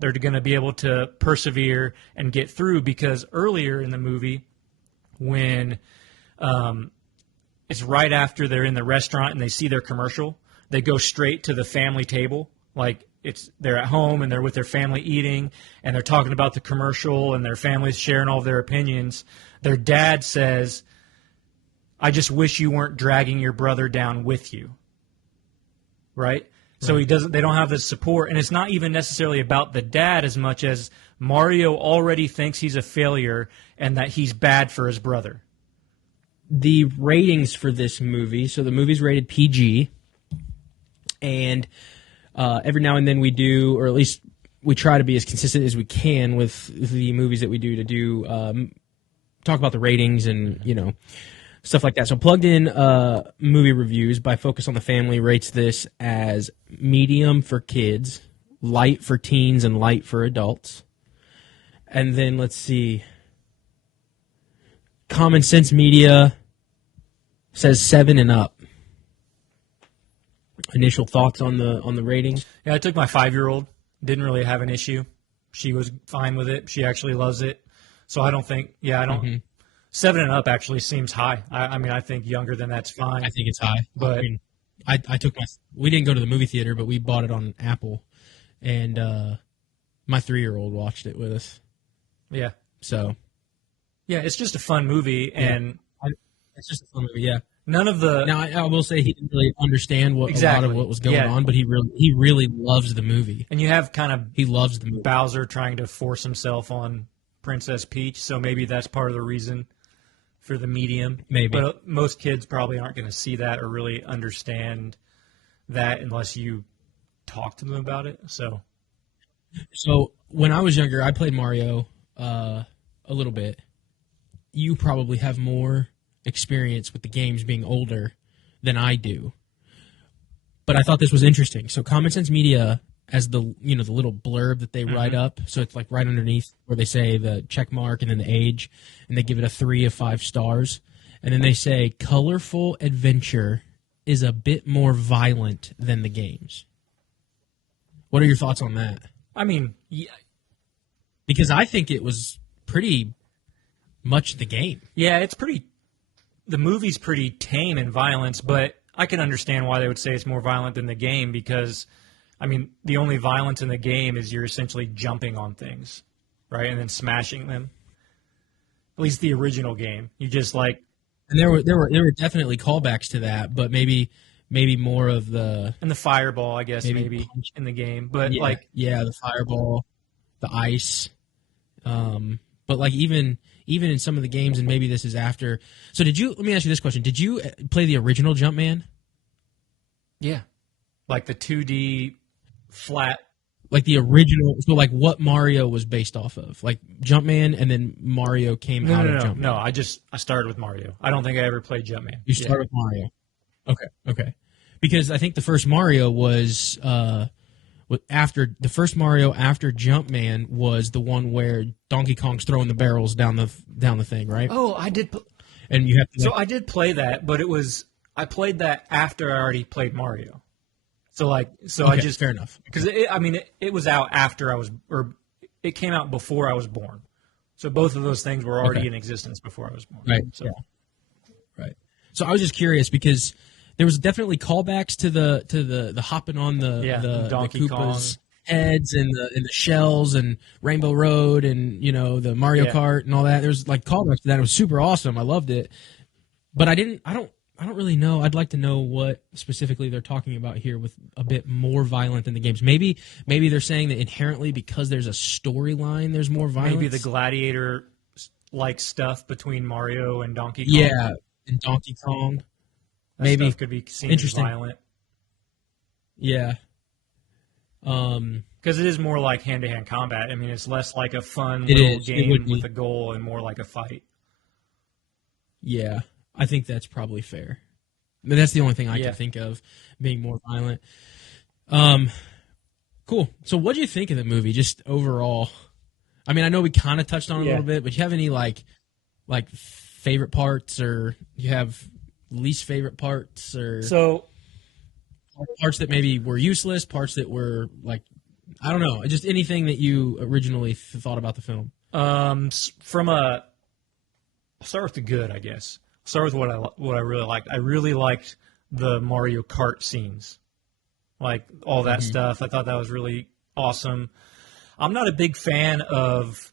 They're going to be able to persevere and get through, because earlier in the movie, when it's right after they're in the restaurant and they see their commercial, they go straight to the family table. Like, they're at home and they're with their family eating, and they're talking about the commercial, and their family's sharing all of their opinions. Their dad says, "I just wish you weren't dragging your brother down with you." Right? So they don't have the support, and it's not even necessarily about the dad as much as Mario already thinks he's a failure and that he's bad for his brother. The ratings for this movie, so the movie's rated PG, and every now and then we do, or at least we try to be as consistent as we can with the movies that we do to do talk about the ratings and, stuff like that. So Plugged In Movie Reviews by Focus on the Family rates this as medium for kids, light for teens, and light for adults. And then let's see. Common Sense Media says 7 and up. Initial thoughts on the ratings? Yeah, I took my 5-year-old. Didn't really have an issue. She was fine with it. She actually loves it. So I don't think, 7 and up actually seems high. I think younger than that's fine. I think it's high. But I took we didn't go to the movie theater, but we bought it on Apple, and my 3-year-old watched it with us. Yeah. So. Yeah, it's just a fun movie, and it's just a fun movie. Yeah. None of the. Now I will say he didn't really understand a lot of what was going on, but he really loves the movie. And you have kind of he loves the movie. Bowser trying to force himself on Princess Peach, so maybe that's part of the reason for the medium. Maybe. But most kids probably aren't going to see that or really understand that unless you talk to them about it. So when I was younger, I played Mario a little bit. You probably have more experience with the games being older than I do. But I thought this was interesting. So Common Sense Media, as the the little blurb that they write up, so it's like right underneath where they say the check mark and then the age, and they give it a 3 of 5 stars. And then they say colorful adventure is a bit more violent than the games. What are your thoughts on that? I mean, yeah. Because I think it was pretty much the game. Yeah, the movie's pretty tame in violence, but I can understand why they would say it's more violent than the game, because the only violence in the game is you're essentially jumping on things, right, and then smashing them. At least the original game, you just like. And there were definitely callbacks to that, but maybe more of the. And the fireball, I guess, maybe in the game, but the fireball, the ice, but like even in some of the games, and maybe this is after. So let me ask you this question: did you play the original Jumpman? Yeah, like the 2D flat. Like the original, so like what Mario was based off of, like Jumpman, and then Mario came out of Jumpman. No, I started with Mario. I don't think I ever played Jumpman. You started with Mario. Okay. Because I think the first Mario was after Jumpman was the one where Donkey Kong's throwing the barrels down the thing, right? Oh, I did. And you have to. So I did play that, but I played that after I already played Mario. I just fair enough, because it was out after it came out before I was born, so both of those things were already in existence before I was born. Right. So. Yeah. Right. So I was just curious because there was definitely callbacks to the hopping on the Donkey Koopa's Kong heads and the shells and Rainbow Road and the Mario Kart and all that. There's like callbacks to that. It was super awesome. I loved it, but I don't really know. I'd like to know what specifically they're talking about here with a bit more violent than the games. Maybe they're saying that inherently because there's a storyline, there's more violence. Maybe the gladiator-like stuff between Mario and Donkey Kong. Yeah, and Donkey Kong. That stuff could be seen as violent. Yeah. Because it is more like hand-to-hand combat. It's less like a fun little game with a goal and more like a fight. Yeah. I think that's probably fair. But that's the only thing I can think of being more violent. Cool. So what do you think of the movie, just overall? I know we kind of touched on it a little bit, but do you have any like favorite parts, or you have least favorite parts, or so parts that maybe were useless, parts that were like I don't know. Just anything that you originally thought about the film. I'll start with the good, I guess. I'll start with what I really liked. I really liked the Mario Kart scenes, like all that stuff. I thought that was really awesome. I'm not a big fan of.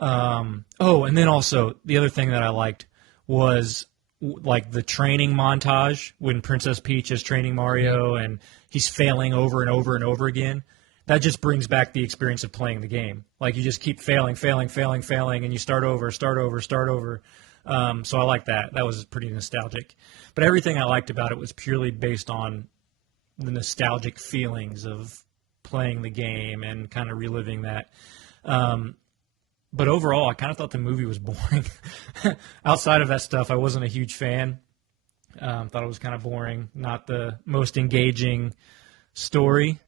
And then also the other thing that I liked was like the training montage when Princess Peach is training Mario and he's failing over and over and over again. That just brings back the experience of playing the game. Like you just keep failing, and you start over. So I like that. That was pretty nostalgic. But everything I liked about it was purely based on the nostalgic feelings of playing the game and kind of reliving that. But overall, I kind of thought the movie was boring. Outside of that stuff, I wasn't a huge fan. Thought it was kind of boring, not the most engaging story.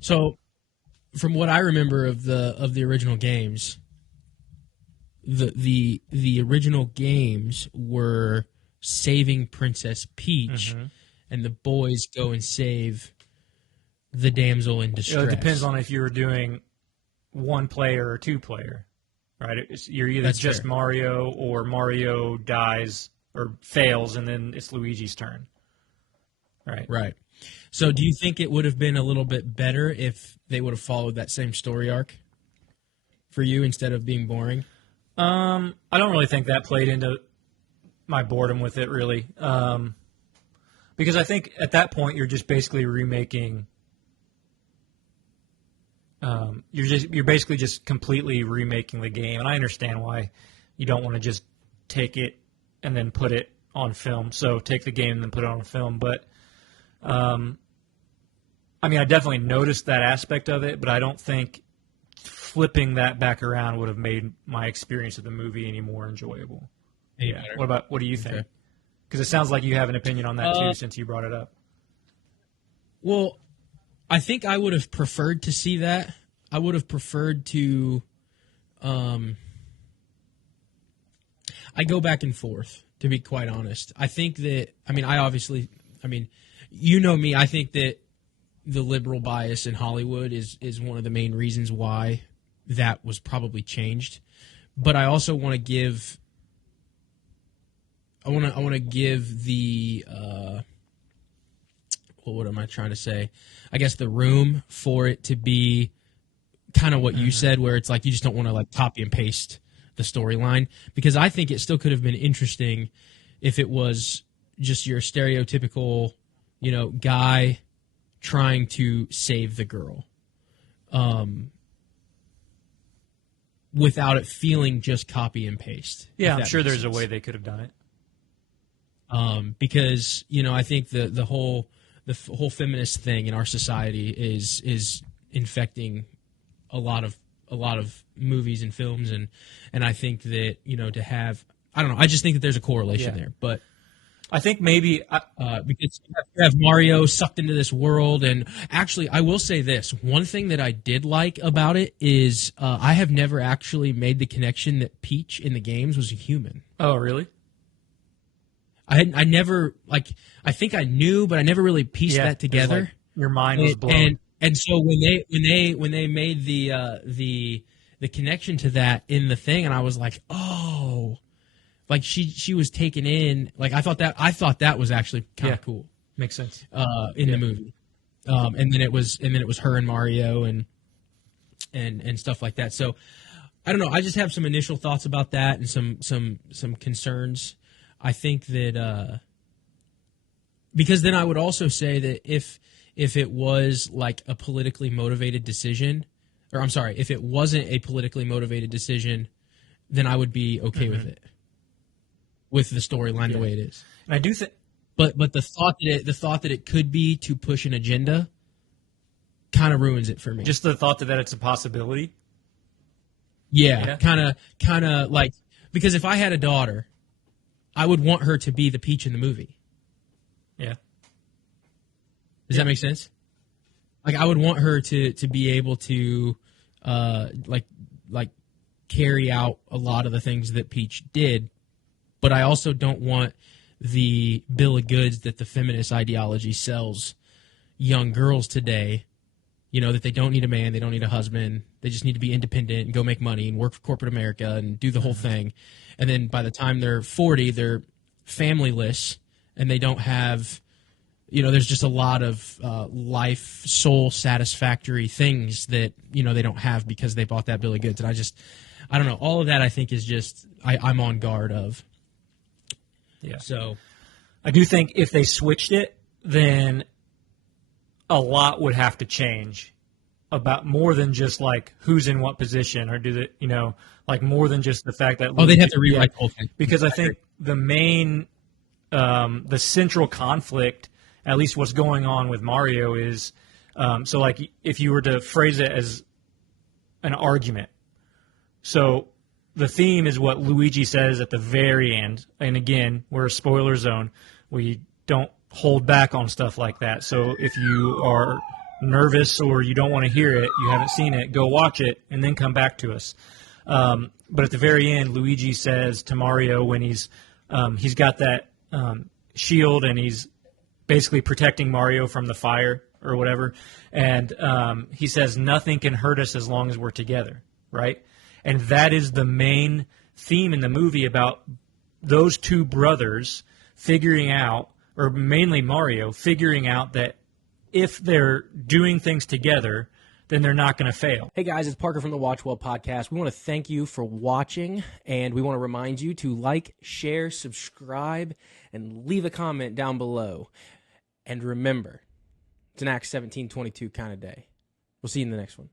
So, from what I remember of the original games, the original games were saving Princess Peach, and the boys go and save the damsel in distress. It depends on if you were doing one player or two player. Right, you're either That's just fair. Mario or Mario dies or fails, and then it's Luigi's turn. Right. So, do you think it would have been a little bit better if they would have followed that same story arc for you instead of being boring? I don't really think that played into my boredom with it, really, because I think at that point you're just basically remaking. You're basically just completely remaking the game, and I understand why you don't want to just take it and then put it on film. So take the game and then put it on film. But I definitely noticed that aspect of it, but I don't think flipping that back around would have made my experience of the movie any more enjoyable. Yeah. What do you think? Because it sounds like you have an opinion on that too, since you brought it up. Well, I think I would have preferred to see that. I would have preferred to. I go back and forth, to be quite honest. I think that. You know me. I think that the liberal bias in Hollywood is one of the main reasons why that was probably changed. But I also want to give. I want to give the. What am I trying to say? I guess the room for it to be kind of what you said, where it's like you just don't want to like copy and paste the storyline, because I think it still could have been interesting if it was just your stereotypical, guy trying to save the girl, without it feeling just copy and paste. Yeah, I'm sure there's a way they could have done it. Because I think the whole feminist thing in our society is infecting a lot of movies and films, and I think that to have, I don't know, I just think that there's a correlation there. But I think maybe because you have Mario sucked into this world, and actually I will say this, one thing that I did like about it is I have never actually made the connection that Peach in the games was a human. Oh, really? I never, I think I knew, but I never really pieced that together. Like your mind was blown. And so when they made the connection to that in the thing, and I was like, oh, like she was taken in. Like I thought that was actually kind of cool. Makes sense. In the movie, and then it was her and Mario and stuff like that. So I don't know. I just have some initial thoughts about that and some concerns. I think that because then I would also say that if it was like a politically motivated decision, or I'm sorry, if it wasn't a politically motivated decision, then I would be okay with it, with the storyline the way it is. And I do think, but the thought that it could be to push an agenda kind of ruins it for me. Just the thought that it's a possibility. Yeah. kind of like, because if I had a daughter, I would want her to be the Peach in the movie. Yeah. Does that make sense? Like I would want her to be able to like carry out a lot of the things that Peach did, but I also don't want the bill of goods that the feminist ideology sells young girls today that they don't need a man, they don't need a husband, they just need to be independent and go make money and work for corporate America and do the whole thing. And then by the time they're 40, they're familyless and they don't have, there's just a lot of life, soul satisfactory things that, they don't have because they bought that bill of goods. And I don't know. All of that I think is just, I'm on guard of. Yeah. So I do think if they switched it, then a lot would have to change about more than just like who's in what position, or do they, like more than just the fact that they'd have to rewrite the whole thing. Because I think the main, the central conflict, at least what's going on with Mario is, so like if you were to phrase it as an argument, so the theme is what Luigi says at the very end, and again, we're a spoiler zone. We don't hold back on stuff like that. So if you are nervous or you don't want to hear it, you haven't seen it, go watch it and then come back to us. But at the very end, Luigi says to Mario when he's got that shield and he's basically protecting Mario from the fire or whatever, and he says nothing can hurt us as long as we're together, right? And that is the main theme in the movie about those two brothers figuring out, or mainly Mario, figuring out that if they're doing things together, then they're not going to fail. Hey guys, it's Parker from the WatchWell Podcast. We want to thank you for watching, and we want to remind you to like, share, subscribe, and leave a comment down below. And remember, it's an Acts 17:22 kind of day. We'll see you in the next one.